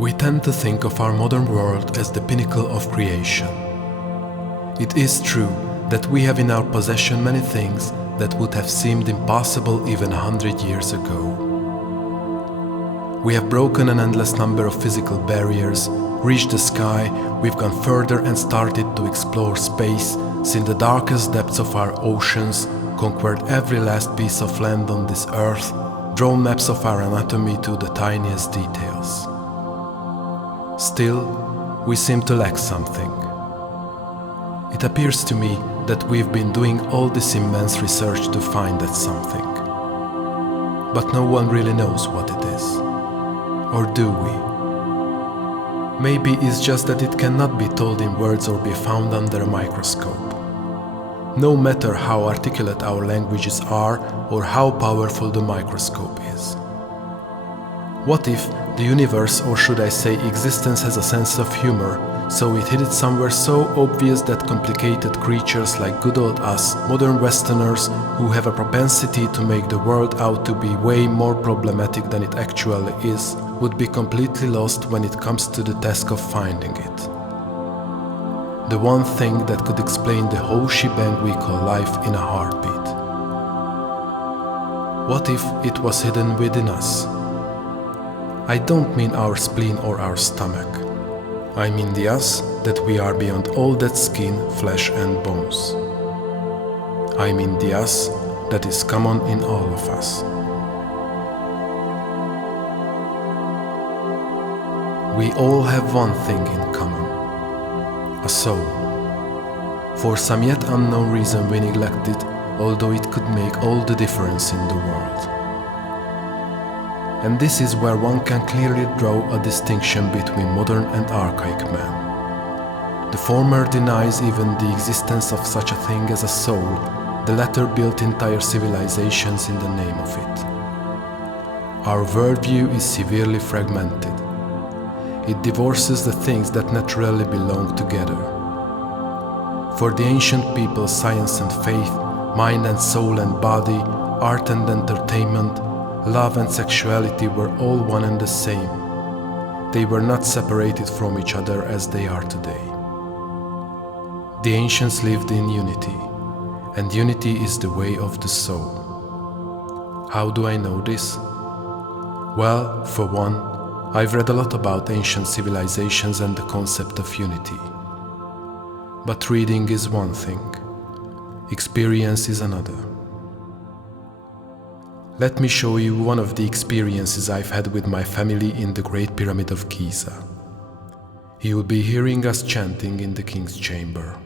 We tend to think of our modern world as the pinnacle of creation. It is true that we have in our possession many things that would have seemed impossible even 100 years ago. We have broken an endless number of physical barriers, reached the sky, we've gone further and started to explore space, seen the darkest depths of our oceans, conquered every last piece of land on this earth, drawn maps of our anatomy to the tiniest details. Still, we seem to lack something. It appears to me that we've been doing all this immense research to find that something. But no one really knows what it is. Or do we? Maybe it's just that it cannot be told in words or be found under a microscope. No matter how articulate our languages are or how powerful the microscope is. What if the universe, or should I say existence, has a sense of humor, so it hid it somewhere so obvious that complicated creatures like good old us, modern Westerners, who have a propensity to make the world out to be way more problematic than it actually is, would be completely lost when it comes to the task of finding it. The one thing that could explain the whole shebang we call life in a heartbeat. What if it was hidden within us? I don't mean our spleen or our stomach. I mean the us that we are beyond all that skin, flesh and bones. I mean the us that is common in all of us. We all have one thing in common. A soul. For some yet unknown reason we neglect it, although it could make all the difference in the world. And this is where one can clearly draw a distinction between modern and archaic man. The former denies even the existence of such a thing as a soul, the latter built entire civilizations in the name of it. Our worldview is severely fragmented. It divorces the things that naturally belong together. For the ancient people, science and faith, mind and soul and body, art and entertainment, love and sexuality were all one and the same. They were not separated from each other as they are today. The ancients lived in unity, and unity is the way of the soul. How do I know this? Well, for one, I've read a lot about ancient civilizations and the concept of unity. But reading is one thing, experience is another. Let me show you one of the experiences I've had with my family in the Great Pyramid of Giza. You'll be hearing us chanting in the king's chamber.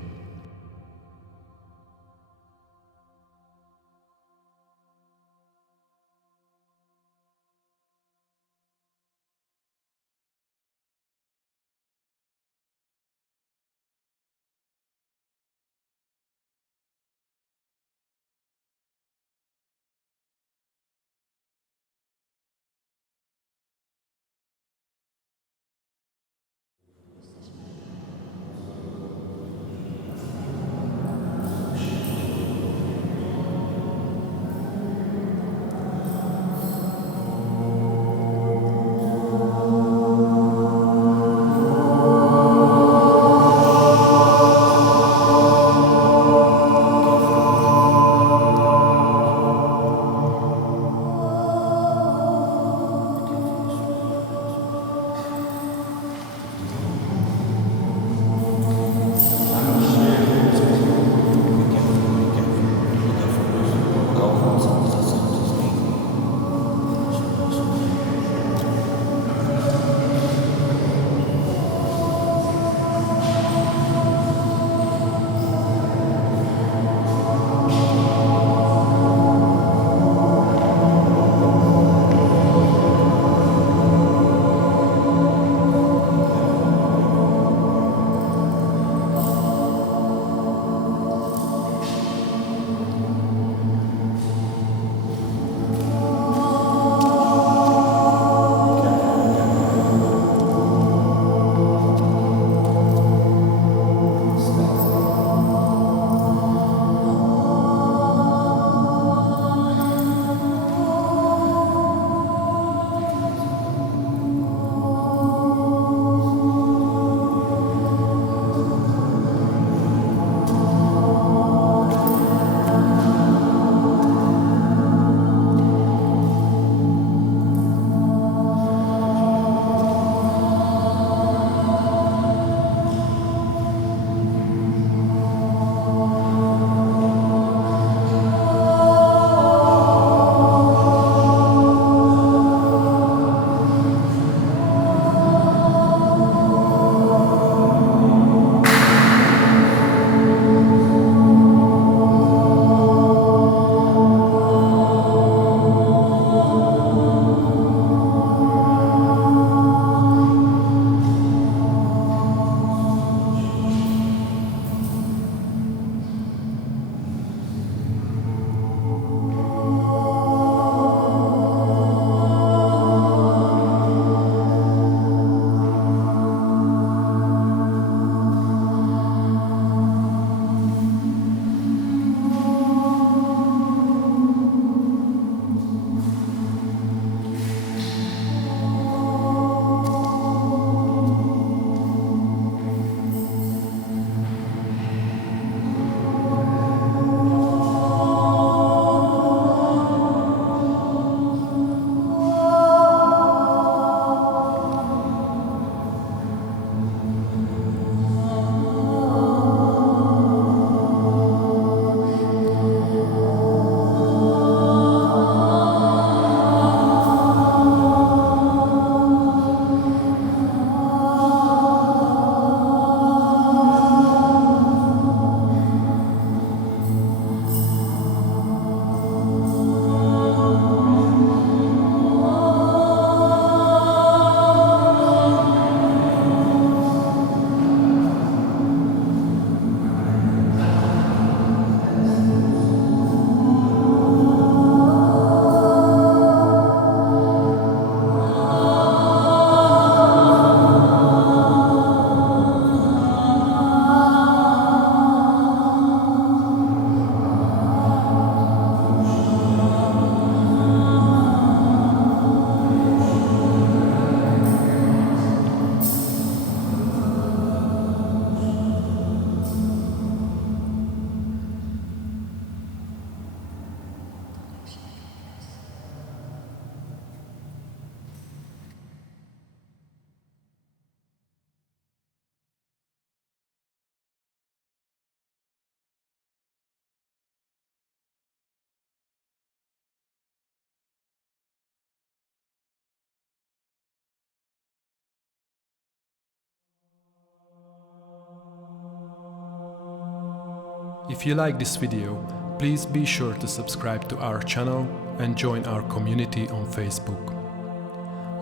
If you like this video, please be sure to subscribe to our channel and join our community on Facebook.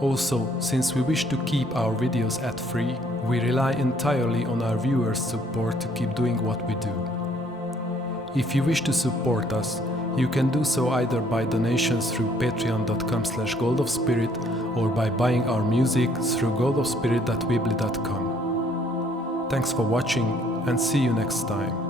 Also, since we wish to keep our videos ad-free, we rely entirely on our viewers' support to keep doing what we do. If you wish to support us, you can do so either by donations through patreon.com/goldofspirit or by buying our music through goldofspirit.weebly.com. Thanks for watching and see you next time.